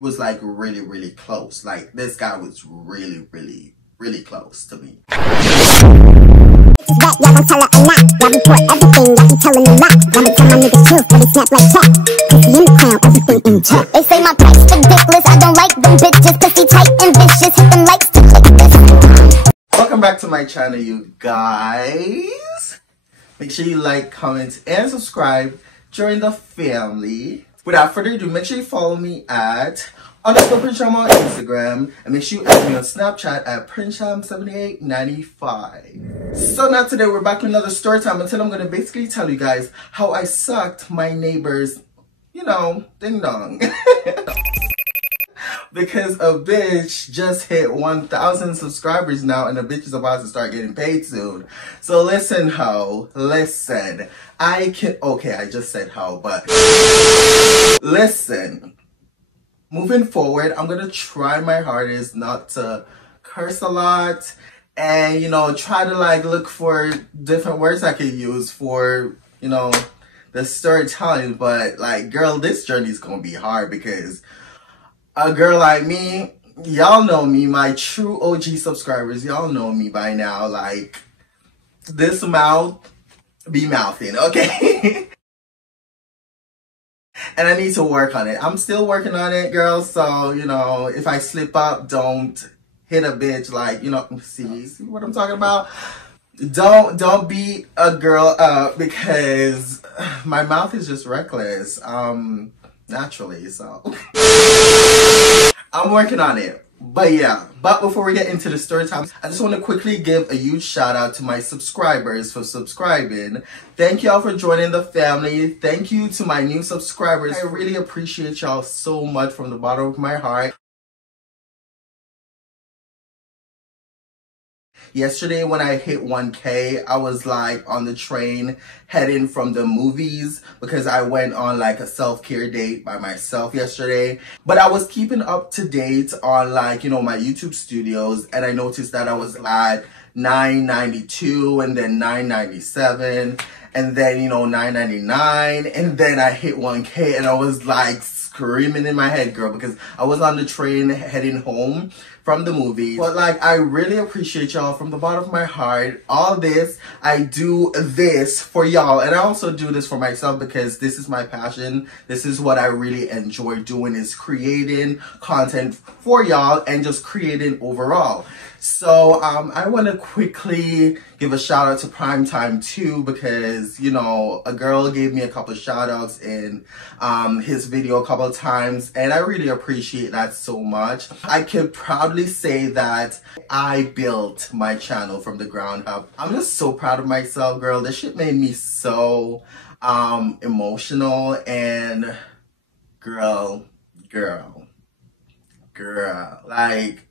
was like really close. Like this guy was really close to me. Y'all gon' tell her a lot. Y'all report everything, y'all be telling a lot. Y'all be tell my niggas truth, but they snap like chat. Pussy in the crown, everything in check. They say my price ridiculous, I don't like them bitches. Pussy tight and vicious, hit them likes to click this. Welcome back to my channel, you guys. Make sure you like, comment, and subscribe. Join the family. Without further ado, make sure you follow me at _Princham on Instagram, and make sure you add me on Snapchat at Princham7895. So now today we're back with another story time, until I'm gonna basically tell you guys how I sucked my neighbor's, you know, ding dong. Because a bitch just hit 1,000 subscribers now, and the bitch is about to start getting paid soon. So listen, ho, listen. Okay, I just said ho, but listen. Moving forward, I'm gonna try my hardest not to curse a lot, and you know, try to like look for different words I could use for, you know, the storytelling. But like, girl, this journey is gonna be hard because a girl like me, y'all know me, my true OG subscribers, y'all know me by now. Like, this mouth be mouthing, okay? And I need to work on it. I'm still working on it, girl. So, you know, if I slip up, don't hit a bitch like, you know, see what I'm talking about? Don't beat a girl up because my mouth is just reckless. Naturally, so I'm working on it. But yeah, but before we get into the story time, I just want to quickly give a huge shout out to my subscribers for subscribing. Thank y'all for joining the family. Thank you to my new subscribers. I really appreciate y'all so much from the bottom of my heart. Yesterday when I hit 1K, I was like on the train heading from the movies because I went on like a self-care date by myself yesterday. But I was keeping up to date on like, you know, my YouTube studios, and I noticed that I was at 992 and then 997 and then, you know, 999, and then I hit 1K and I was like screaming in my head, girl, because I was on the train heading home from the movie. But like, I really appreciate y'all from the bottom of my heart. All this, I do this for y'all, and I also do this for myself because this is my passion. This is what I really enjoy doing, is creating content for y'all and just creating overall. So I want to quickly give a shout out to Primetime too, because, you know, a girl gave me a couple of shout outs in his video a couple of times, and I really appreciate that so much. I can proudly say that I built my channel from the ground up. I'm just so proud of myself, girl. This shit made me so emotional, and girl, like,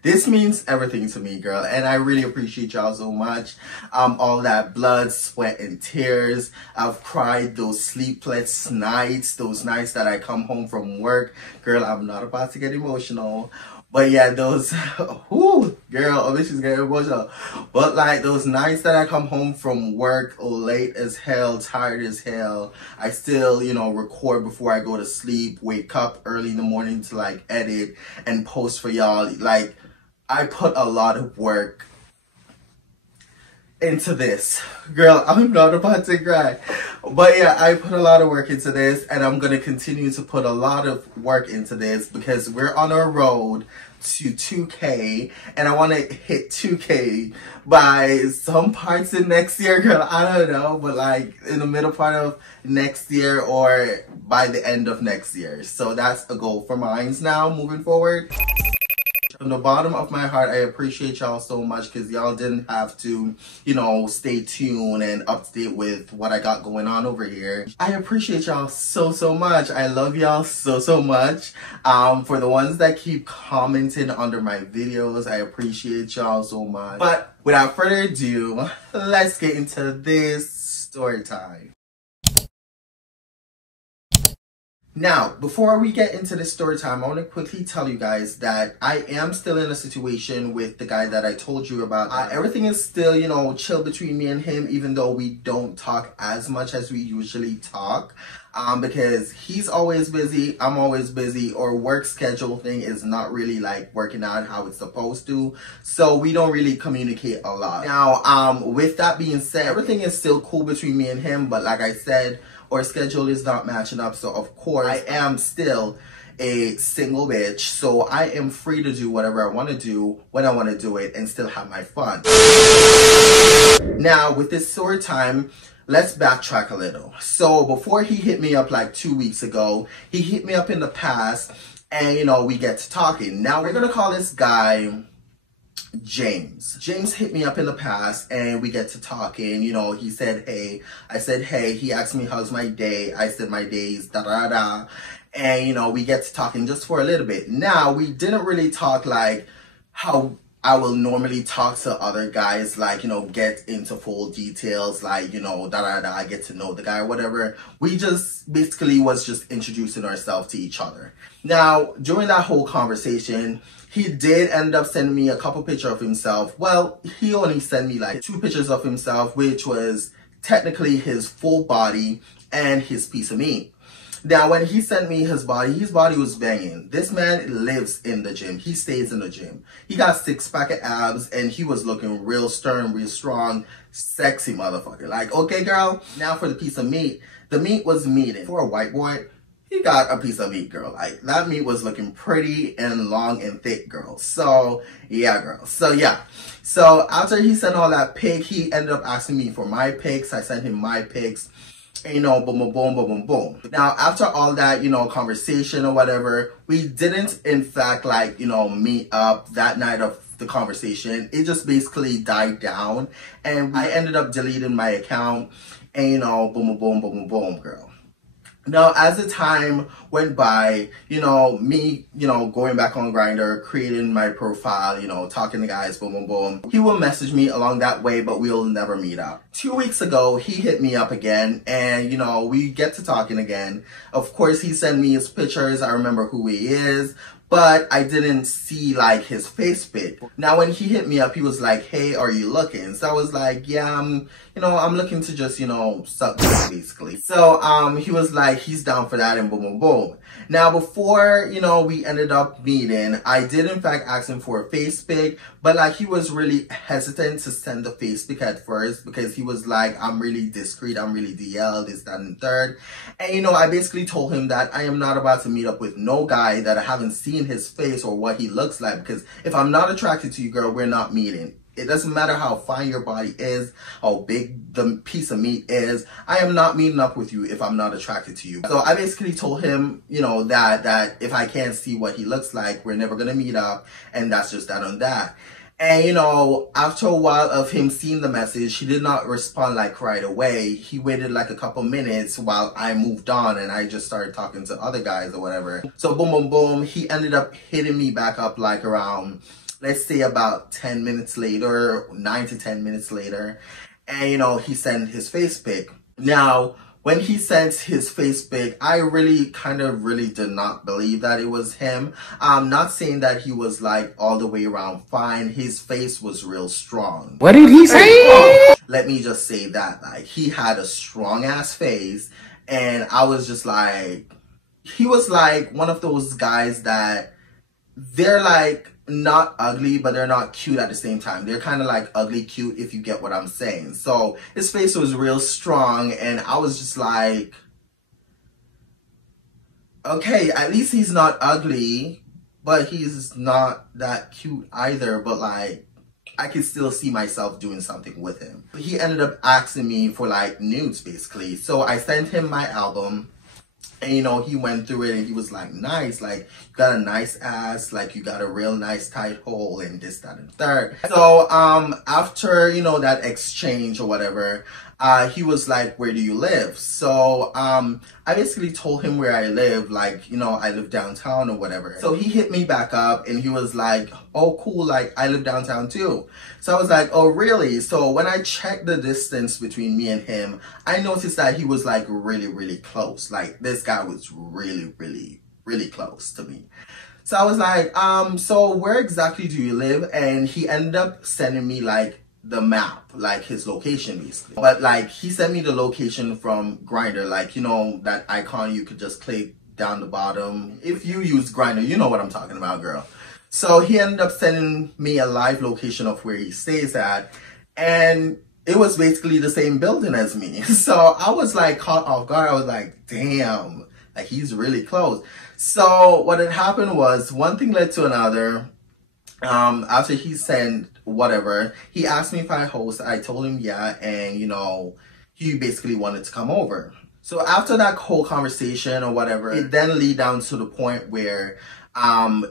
this means everything to me, girl, and I really appreciate y'all so much. All that blood, sweat, and tears. I've cried those sleepless nights, those nights that I come home from work. Girl, I'm not about to get emotional. But yeah, those, whoo, girl, oh, this is getting emotional. But like, those nights that I come home from work late as hell, tired as hell, I still, you know, record before I go to sleep, wake up early in the morning to like edit and post for y'all. Like, I put a lot of work into this. Girl, I'm not about to cry. But yeah, I put a lot of work into this, and I'm going to continue to put a lot of work into this because we're on our road to 2K, and I want to hit 2K by some parts in next year, girl. I don't know, but like in the middle part of next year or by the end of next year. So that's a goal for mine now moving forward. From the bottom of my heart, I appreciate y'all so much because y'all didn't have to, you know, stay tuned and up to date with what I got going on over here. I appreciate y'all so much. I love y'all so much. For the ones that keep commenting under my videos, I appreciate y'all so much. But without further ado, let's get into this story time. Now, before we get into the story time, I want to quickly tell you guys that I am still in a situation with the guy that I told you about. Everything is still, you know, chill between me and him, even though we don't talk as much as we usually talk. because he's always busy, I'm always busy, or work schedule thing is not really like working out how it's supposed to. So we don't really communicate a lot. Now, with that being said, everything is still cool between me and him, but like I said, our schedule is not matching up. So of course, I am still a single bitch, so I am free to do whatever I want to do when I want to do it and still have my fun. Now, with this story time, let's backtrack a little. So before he hit me up like 2 weeks ago, he hit me up in the past, and you know, we get to talking. Now we're gonna call this guy James. James hit me up in the past and we get to talking. You know, he said hey, I said hey, he asked me how's my day, I said my day's da da da, and you know, we get to talking just for a little bit. Now we didn't really talk like how I will normally talk to other guys, like, you know, get into full details, like, you know, da da da, I get to know the guy or whatever. We just basically was just introducing ourselves to each other. Now, during that whole conversation, he did end up sending me a couple pictures of himself. Well, he only sent me like 2 pictures of himself, which was technically his full body and his piece of meat. Now, when he sent me his body was banging. This man lives in the gym. He stays in the gym. He got 6-pack of abs, and he was looking real stern, real strong, sexy motherfucker. Like, okay, girl. Now for the piece of meat. The meat was meating. For a white boy, he got a piece of meat, girl. Like, that meat was looking pretty and long and thick, girl. So, yeah, girl. So, yeah. So, after he sent all that pic, he ended up asking me for my pics. I sent him my pics. And, you know, boom, boom, boom, boom, boom, boom. Now, after all that, you know, conversation or whatever, we didn't, in fact, like, you know, meet up that night of the conversation. It just basically died down. And I ended up deleting my account. And, you know, boom, boom, boom, boom, boom, boom, girl. Now, as the time went by, you know, me, you know, going back on Grindr, creating my profile, you know, talking to guys, boom, boom, boom. He will message me along that way, but we'll never meet up. 2 weeks ago, he hit me up again, and, you know, we get to talking again. Of course, he sent me his pictures. I remember who he is, but I didn't see like his face pic. Now, when he hit me up, he was like, hey, are you looking? So I was like, yeah, you know, I'm looking to just, you know, suck basically. So, he was like, he's down for that, and boom, boom, boom. Now, before, you know, we ended up meeting, I did in fact ask him for a face pic, but like, he was really hesitant to send the face pic at first because he was like, I'm really discreet, I'm really DL, this, that, and third. And, you know, I basically told him that I am not about to meet up with no guy that I haven't seen his face or what he looks like, because if I'm not attracted to you, girl, we're not meeting. It doesn't matter how fine your body is, how big the piece of meat is. I am not meeting up with you if I'm not attracted to you. So I basically told him, you know, that if I can't see what he looks like, we're never gonna meet up, and that's just that on that. And, you know, after a while of him seeing the message, he did not respond like right away. He waited like a couple minutes while I moved on and I just started talking to other guys or whatever. So boom, boom, boom, he ended up hitting me back up like around, let's say about 10 minutes later, 9 to 10 minutes later. And, you know, he sent his face pic. Now, when he sent his face pic, I really did not believe that it was him. I'm not saying that he was like all the way around fine. His face was real strong. What did he say? Let me just say that, like, he had a strong ass face, and I was just like, he was like one of those guys that they're like not ugly, but they're not cute at the same time. They're kind of like ugly cute, if you get what I'm saying. So his face was real strong, and I was just like, okay, at least he's not ugly, but he's not that cute either. But like, I could still see myself doing something with him. He ended up asking me for like nudes basically. So I sent him my album. And, you know, he went through it and he was like, nice, like, you got a nice ass, like, you got a real nice tight hole and this, that, and third. So, after, you know, that exchange or whatever, he was like, where do you live? So, I basically told him where I live, like, you know, I live downtown or whatever. So he hit me back up and he was like, oh, cool, like, I live downtown too. So I was like, oh, really? So when I checked the distance between me and him, I noticed that he was like really, really close. Like, this guy was really, really, really close to me. So I was like, so where exactly do you live? And he ended up sending me like the map, like his location basically. But like he sent me the location from Grindr, like you know that icon you could just click down the bottom. If you use Grindr, you know what I'm talking about, girl. So he ended up sending me a live location of where he stays at, and it was basically the same building as me. So I was like caught off guard. I was like, damn, like he's really close. So what had happened was one thing led to another. After he sent whatever, he asked me if I host. I told him yeah, and you know, he basically wanted to come over. So after that whole conversation or whatever, it then lead down to the point where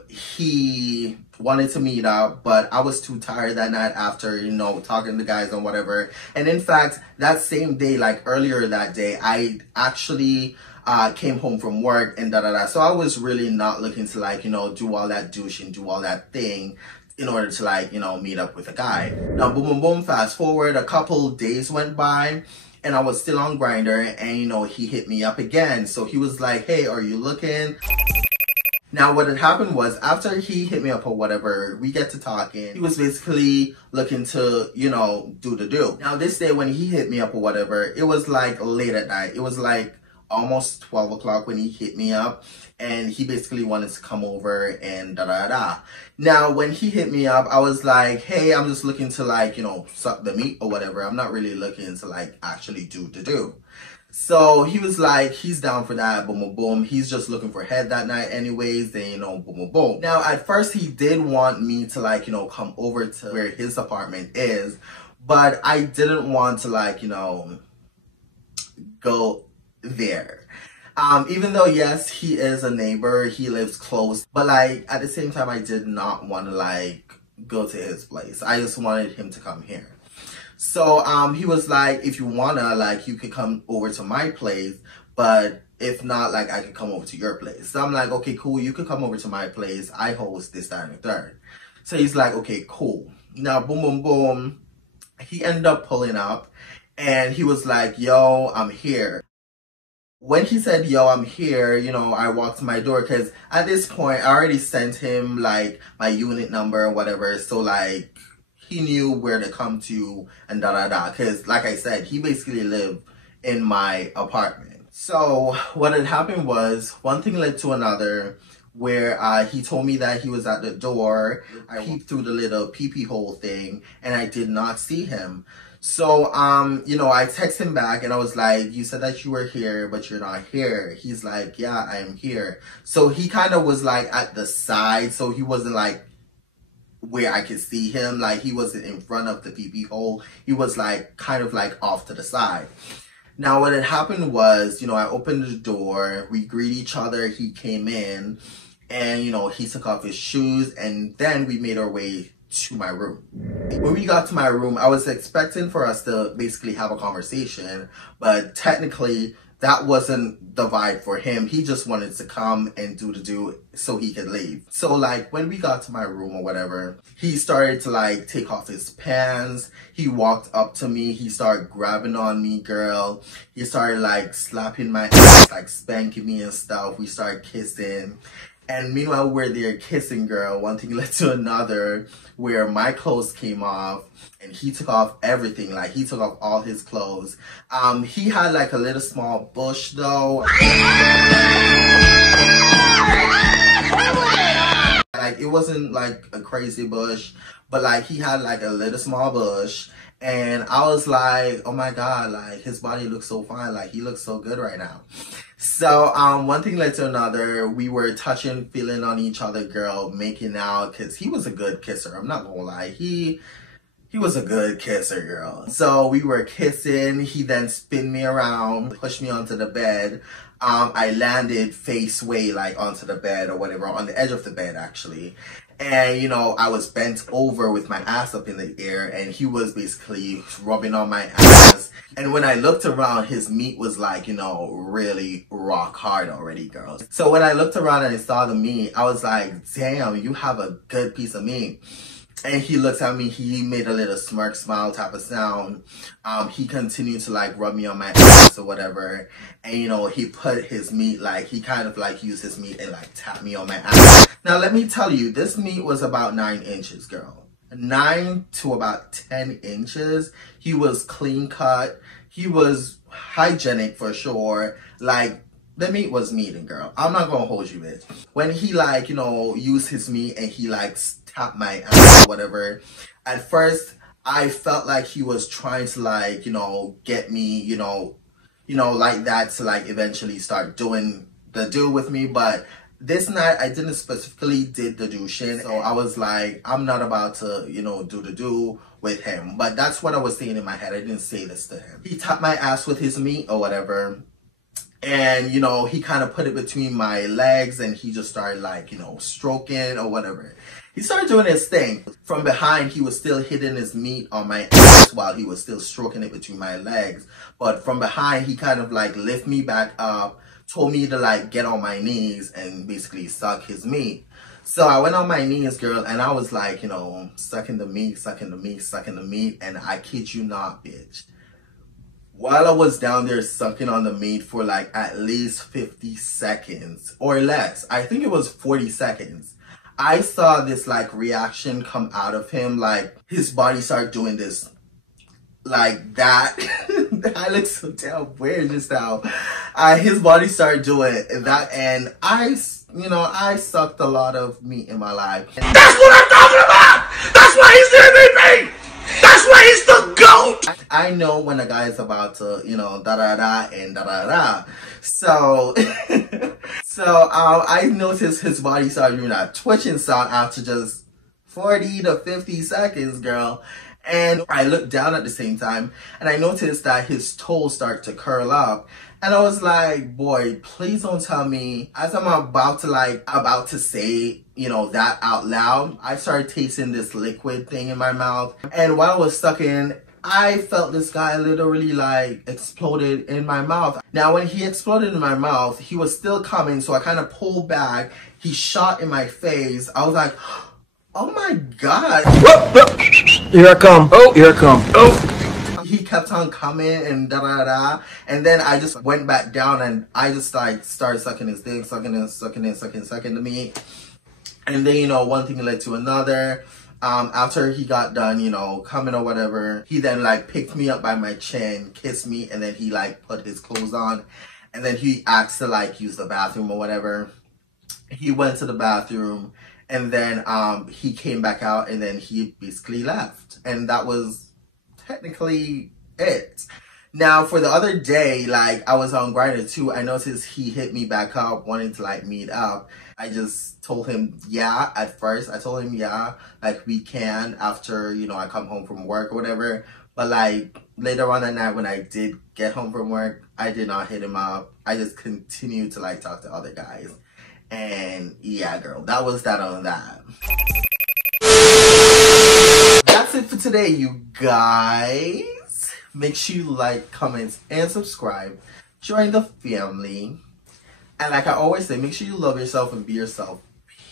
he wanted to meet up, but I was too tired that night after, you know, talking to the guys and whatever. And in fact, that same day, like earlier that day, I actually came home from work and So I was really not looking to like, you know, do all that douche and do all that thing in order to like, you know, meet up with a guy. Now, boom, boom, boom, fast forward, a couple days went by and I was still on Grindr, and, you know, he hit me up again. So he was like, hey, are you looking? Now, what had happened was after he hit me up or whatever, we get to talking. He was basically looking to, you know, do the do. Now, this day when he hit me up or whatever, it was like late at night. It was like almost 12 o'clock when he hit me up, and he basically wanted to come over and Now, when he hit me up, I was like, hey, I'm just looking to like, you know, suck the meat or whatever. I'm not really looking to like actually do the do. So he was like, he's down for that, boom, boom, boom. He's just looking for head that night anyways, then, you know, boom, boom, boom. Now, at first he did want me to like, you know, come over to where his apartment is, but I didn't want to like, you know, go there. Even though, yes, he is a neighbor, he lives close, but like at the same time, I did not want to like go to his place. I just wanted him to come here. So he was like, if you wanna, like, you could come over to my place, but if not, like, I could come over to your place. So I'm like, okay, cool, you could come over to my place. I host this, that, and the third. So he's like, okay, cool. Now, boom, boom, boom. He ended up pulling up, and he was like, yo, I'm here. When he said, yo, I'm here, you know, I walked to my door, because at this point, I already sent him, like, my unit number or whatever. So, like, he knew where to come to and because like I said, he basically lived in my apartment. So what had happened was one thing led to another, where he told me that he was at the door. I peeped through the little peepee hole thing and I did not see him. So you know, I texted him back and I was like, you said that you were here but you're not here. He's like, yeah, I am here. So he kind of was like at the side, so he wasn't like where I could see him. Like, he wasn't in front of the pee hole. He was like kind of like off to the side. Now what had happened was, you know, I opened the door, we greet each other, he came in, and you know, he took off his shoes, and then we made our way to my room. When we got to my room, I was expecting for us to basically have a conversation, but technically that wasn't the vibe for him. He just wanted to come and do the do so he could leave. So like when we got to my room or whatever, he started to like take off his pants. He walked up to me. He started grabbing on me, girl. He started like slapping my ass, like spanking me and stuff. We started kissing. And meanwhile, we're there kissing, girl. One thing led to another, where my clothes came off and he took off everything. Like, he took off all his clothes. He had like a little small bush though. Like, it wasn't like a crazy bush, but like he had like a little small bush. And I was like, oh my God, like his body looks so fine. Like, he looks so good right now. So one thing led to another. We were touching, feeling on each other, girl, making out, because he was a good kisser. I'm not gonna lie. He was a good kisser, girl. So we were kissing. He then spun me around, pushed me onto the bed. I landed face way, like onto the bed or whatever, on the edge of the bed actually. And, you know, I was bent over with my ass up in the air, and he was basically rubbing on my ass. And when I looked around, his meat was like, you know, really rock hard already, girls. So when I looked around and I saw the meat, I was like, damn, you have a good piece of meat. And he looked at me, he made a little smirk smile type of sound. He continued to like rub me on my ass or whatever. And you know, he put his meat, like he kind of like used his meat and like tapped me on my ass. Now let me tell you, this meat was about 9 inches, girl. 9 to about 10 inches. He was clean cut. He was hygienic for sure. Like, the meat was meating, girl. I'm not gonna hold you, bitch. When he like, you know, used his meat and he like tapped my ass or whatever, at first I felt like he was trying to like, you know, get me, you know, like that to like eventually start doing the do with me. But this night I didn't specifically did the do shit, so I was like, I'm not about to, you know, do the do with him. But that's what I was saying in my head. I didn't say this to him. He tapped my ass with his meat or whatever, and you know, he kind of put it between my legs and he just started like, you know, stroking or whatever. He started doing his thing. From behind, he was still hitting his meat on my ass while he was still stroking it between my legs. But from behind, he kind of like lift me back up, told me to like get on my knees and basically suck his meat. So I went on my knees, girl, and I was like, you know, sucking the meat, sucking the meat, sucking the meat. And I kid you not, bitch, while I was down there sucking on the meat for like at least 50 seconds or less, I think it was 40 seconds, I saw this like reaction come out of him. Like his body started doing this like that. I look so damn weird just now. His body started doing that, and I sucked a lot of meat in my life. That's what I'm talking about! That's why he's the MVP! That's why he's the GOAT! I know when a guy is about to, you know, da-da-da and da-da-da. So, I noticed his body started doing that twitching sound after just 40 to 50 seconds, girl. And I looked down at the same time, and I noticed that his toes start to curl up. And I was like, boy, please don't tell me. As I'm about to say, you know, that out loud, I started tasting this liquid thing in my mouth. And while I was sucking, I felt this guy literally like exploded in my mouth. Now, when he exploded in my mouth, he was still coming, so I kind of pulled back. He shot in my face. I was like, oh my God. Here I come. Oh, here I come. Oh. He kept on coming and da-da-da. And then I just went back down and I just like started sucking his dick, sucking the meat. And then, you know, one thing led to another. After he got done, you know, coming or whatever, he then like picked me up by my chin, kissed me, and then he like put his clothes on. And then he asked to like use the bathroom or whatever. He went to the bathroom, and then he came back out, and then he basically left. And that was technically it. Now, for the other day, like, I was on Grindr too. I noticed he hit me back up, wanting to like meet up. I just told him, yeah, at first. I told him, yeah, like, we can after, you know, I come home from work or whatever. But like, later on that night when I did get home from work, I did not hit him up. I just continued to like talk to other guys. And yeah, girl, that was that on that. That's it for today, you guys. Make sure you like, comment, and subscribe. Join the family. And like I always say, make sure you love yourself and be yourself,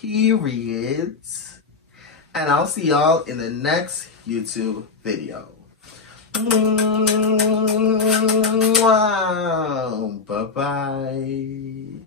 period. And I'll see y'all in the next YouTube video. Bye-bye.